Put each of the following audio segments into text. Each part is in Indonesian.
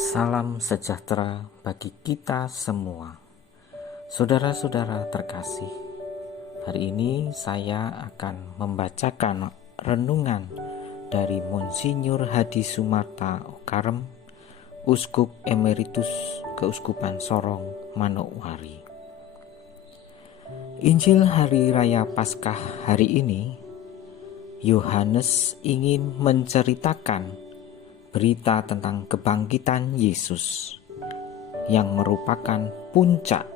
Salam sejahtera bagi kita semua. Saudara-saudara terkasih, hari ini saya akan membacakan renungan dari Monsinyur Hadi Sumarta Okarem, Uskup Emeritus Keuskupan Sorong, Manokwari. Injil Hari Raya Paskah hari ini, Yohanes ingin menceritakan berita tentang kebangkitan Yesus yang merupakan puncak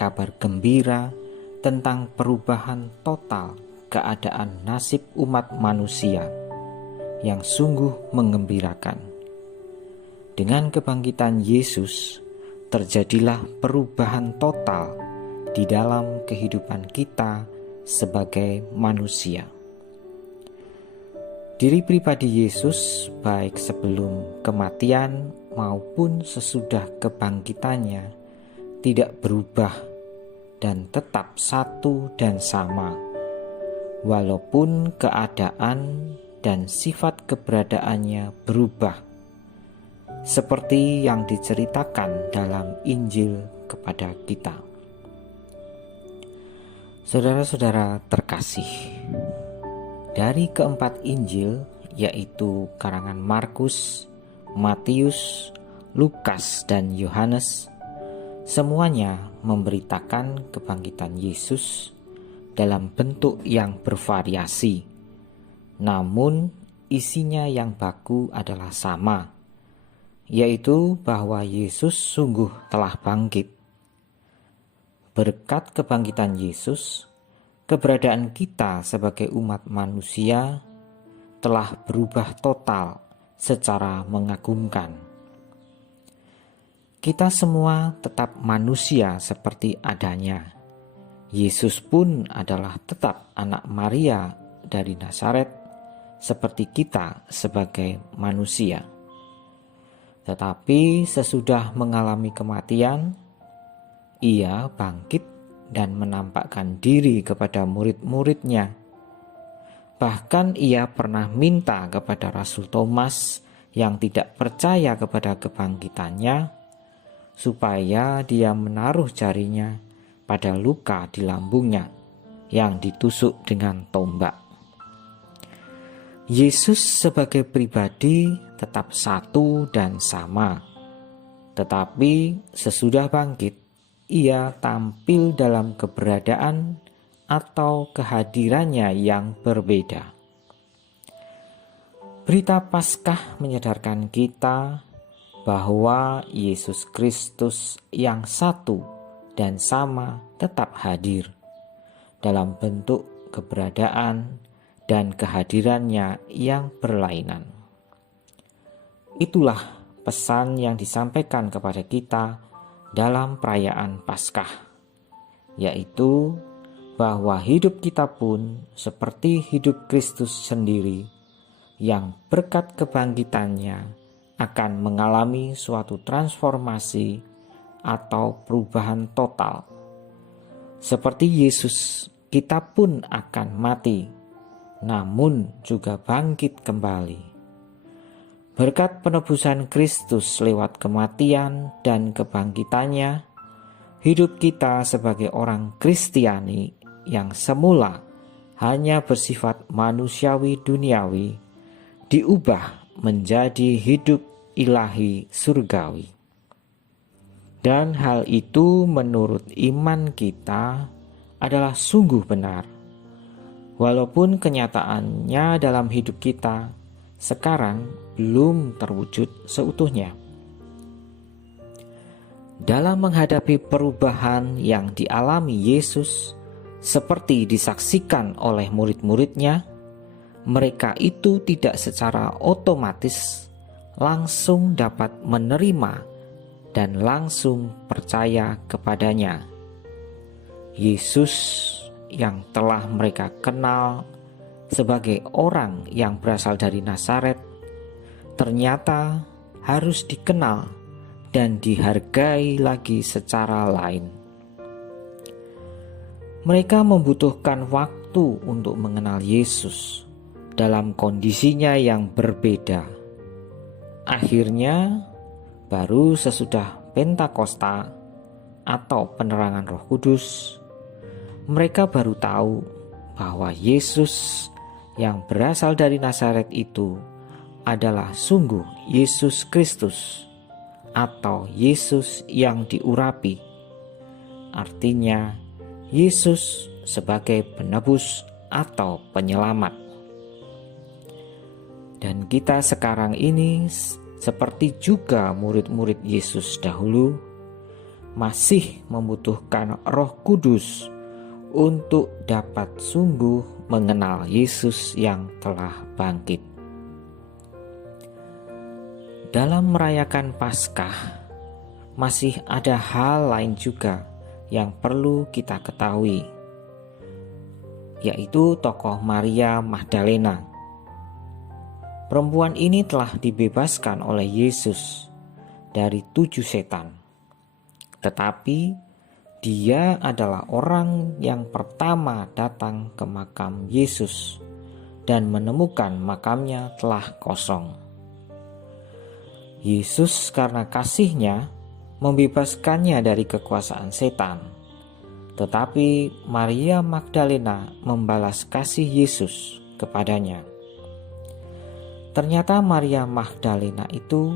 kabar gembira tentang perubahan total keadaan nasib umat manusia yang sungguh menggembirakan. Dengan kebangkitan Yesus, terjadilah perubahan total di dalam kehidupan kita sebagai manusia. Diri pribadi Yesus, baik sebelum kematian maupun sesudah kebangkitannya, tidak berubah dan tetap satu dan sama, walaupun keadaan dan sifat keberadaannya berubah, seperti yang diceritakan dalam Injil kepada kita. Saudara-saudara terkasih, dari keempat Injil, yaitu karangan Markus, Matius, Lukas, dan Yohanes, semuanya memberitakan kebangkitan Yesus dalam bentuk yang bervariasi. Namun isinya yang baku adalah sama, yaitu bahwa Yesus sungguh telah bangkit. Berkat kebangkitan Yesus, keberadaan kita sebagai umat manusia telah berubah total secara mengagumkan. Kita semua tetap manusia seperti adanya. Yesus pun adalah tetap anak Maria dari Nazaret, seperti kita sebagai manusia. Tetapi sesudah mengalami kematian, ia bangkit dan menampakkan diri kepada murid-muridnya. Bahkan ia pernah minta kepada Rasul Thomas yang tidak percaya kepada kebangkitannya, supaya dia menaruh jarinya pada luka di lambungnya yang ditusuk dengan tombak. Yesus sebagai pribadi tetap satu dan sama, tetapi sesudah bangkit, ia tampil dalam keberadaan atau kehadirannya yang berbeda. Berita Paskah menyadarkan kita bahwa Yesus Kristus yang satu dan sama tetap hadir dalam bentuk keberadaan dan kehadirannya yang berlainan. Itulah pesan yang disampaikan kepada kita dalam perayaan Paskah, yaitu bahwa hidup kita pun seperti hidup Kristus sendiri yang berkat kebangkitannya akan mengalami suatu transformasi atau perubahan total. Seperti Yesus, kita pun akan mati, namun juga bangkit kembali. Berkat penebusan Kristus lewat kematian dan kebangkitannya, hidup kita sebagai orang Kristiani yang semula hanya bersifat manusiawi duniawi, diubah menjadi hidup ilahi surgawi. Dan hal itu menurut iman kita adalah sungguh benar, walaupun kenyataannya dalam hidup kita sekarang belum terwujud seutuhnya. Dalam menghadapi perubahan yang dialami Yesus, seperti disaksikan oleh murid-muridnya, mereka itu tidak secara otomatis langsung dapat menerima dan langsung percaya kepadanya. Yesus yang telah mereka kenal sebagai orang yang berasal dari Nazaret, ternyata harus dikenal dan dihargai lagi secara lain. Mereka membutuhkan waktu untuk mengenal Yesus dalam kondisinya yang berbeda. Akhirnya Baru sesudah Pentakosta atau penerangan Roh Kudus, mereka baru tahu bahwa Yesus yang berasal dari Nazaret itu adalah sungguh Yesus Kristus atau Yesus yang diurapi. Artinya Yesus sebagai penebus atau penyelamat. Dan kita sekarang ini seperti juga murid-murid Yesus dahulu masih membutuhkan Roh Kudus untuk dapat sungguh mengenal Yesus yang telah bangkit. Dalam merayakan Paskah, masih ada hal lain juga yang perlu kita ketahui, yaitu tokoh Maria Magdalena. Perempuan ini telah dibebaskan oleh Yesus dari 7 setan. Tetapi dia adalah orang yang pertama datang ke makam Yesus dan menemukan makamnya telah kosong. Yesus karena kasih-Nya membebaskannya dari kekuasaan setan. Tetapi Maria Magdalena membalas kasih Yesus kepadanya. Ternyata Maria Magdalena itu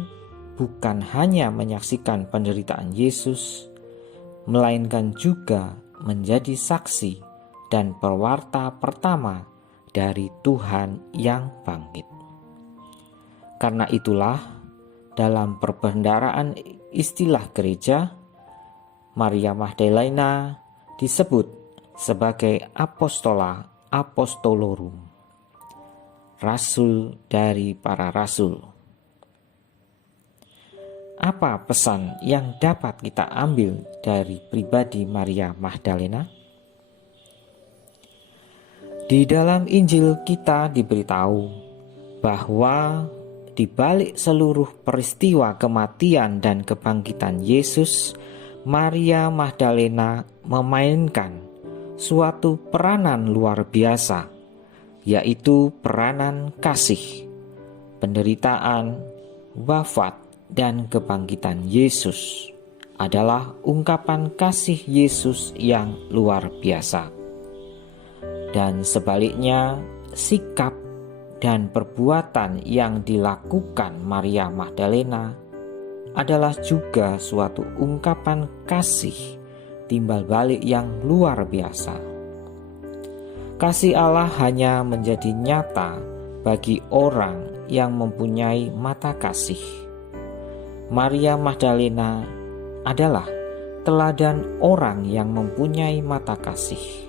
bukan hanya menyaksikan penderitaan Yesus, melainkan juga menjadi saksi dan pewarta pertama dari Tuhan yang bangkit. Karena itulah, dalam perbendaharaan istilah gereja, Maria Magdalena disebut sebagai Apostola Apostolorum, rasul dari para rasul. Apa pesan yang dapat kita ambil dari pribadi Maria Magdalena? Di dalam Injil kita diberitahu bahwa di balik seluruh peristiwa kematian dan kebangkitan Yesus, Maria Magdalena memainkan suatu peranan luar biasa, yaitu peranan kasih, penderitaan, wafat, dan kebangkitan Yesus adalah ungkapan kasih Yesus yang luar biasa. Dan sebaliknya, sikap dan perbuatan yang dilakukan Maria Magdalena adalah juga suatu ungkapan kasih timbal balik yang luar biasa. Kasih Allah hanya menjadi nyata bagi orang yang mempunyai mata kasih. Maria Magdalena adalah teladan orang yang mempunyai mata kasih.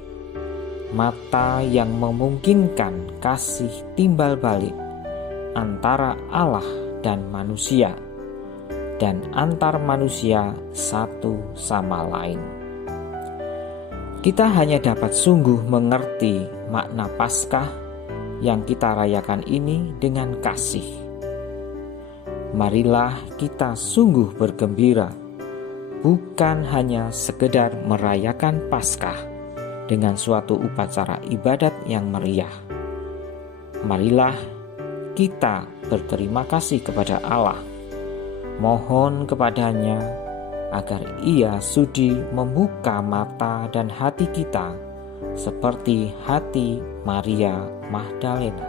Mata yang memungkinkan kasih timbal balik antara Allah dan manusia, dan antar manusia satu sama lain. Kita hanya dapat sungguh mengerti makna Paskah yang kita rayakan ini dengan kasih. Marilah kita sungguh bergembira, bukan hanya sekedar merayakan Paskah dengan suatu upacara ibadat yang meriah. Marilah kita berterima kasih kepada Allah, mohon kepadanya agar Ia sudi membuka mata dan hati kita seperti hati Maria Magdalena,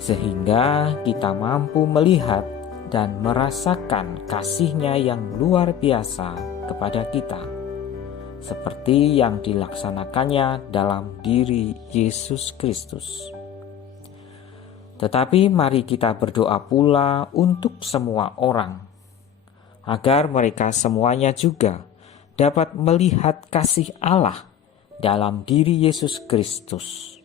sehingga kita mampu melihat dan merasakan kasih-Nya yang luar biasa kepada kita, seperti yang dilaksanakannya dalam diri Yesus Kristus. Tetapi mari kita berdoa pula untuk semua orang, agar mereka semuanya juga dapat melihat kasih Allah dalam diri Yesus Kristus,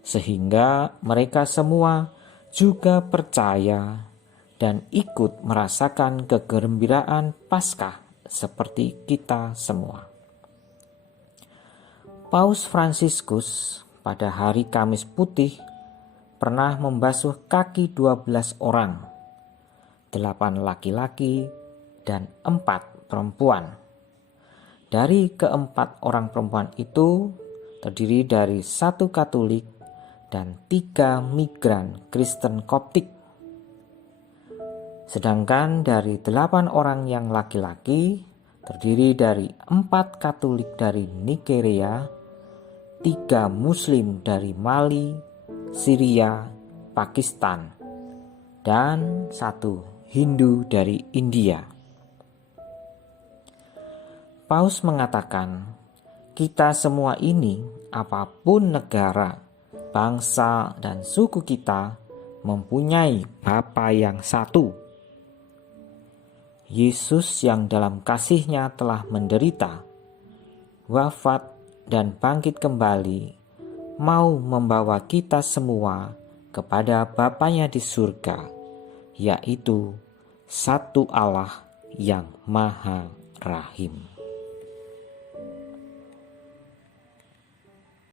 sehingga mereka semua juga percaya dan ikut merasakan kegembiraan Paskah seperti kita semua. Paus Fransiskus pada hari Kamis Putih pernah membasuh kaki 12 orang, 8 laki-laki dan 4 perempuan. Dari keempat orang perempuan itu terdiri dari 1 Katolik dan 3 migran Kristen Koptik. Sedangkan dari 8 orang yang laki-laki terdiri dari 4 Katolik dari Nigeria, 3 Muslim dari Mali, Syria, Pakistan, dan 1 Hindu dari India. Paus mengatakan, kita semua ini, apapun negara, bangsa, dan suku kita, mempunyai Bapa yang satu. Yesus yang dalam kasih-Nya telah menderita, wafat, dan bangkit kembali, mau membawa kita semua kepada Bapa-Nya di surga, yaitu satu Allah yang Maha Rahim.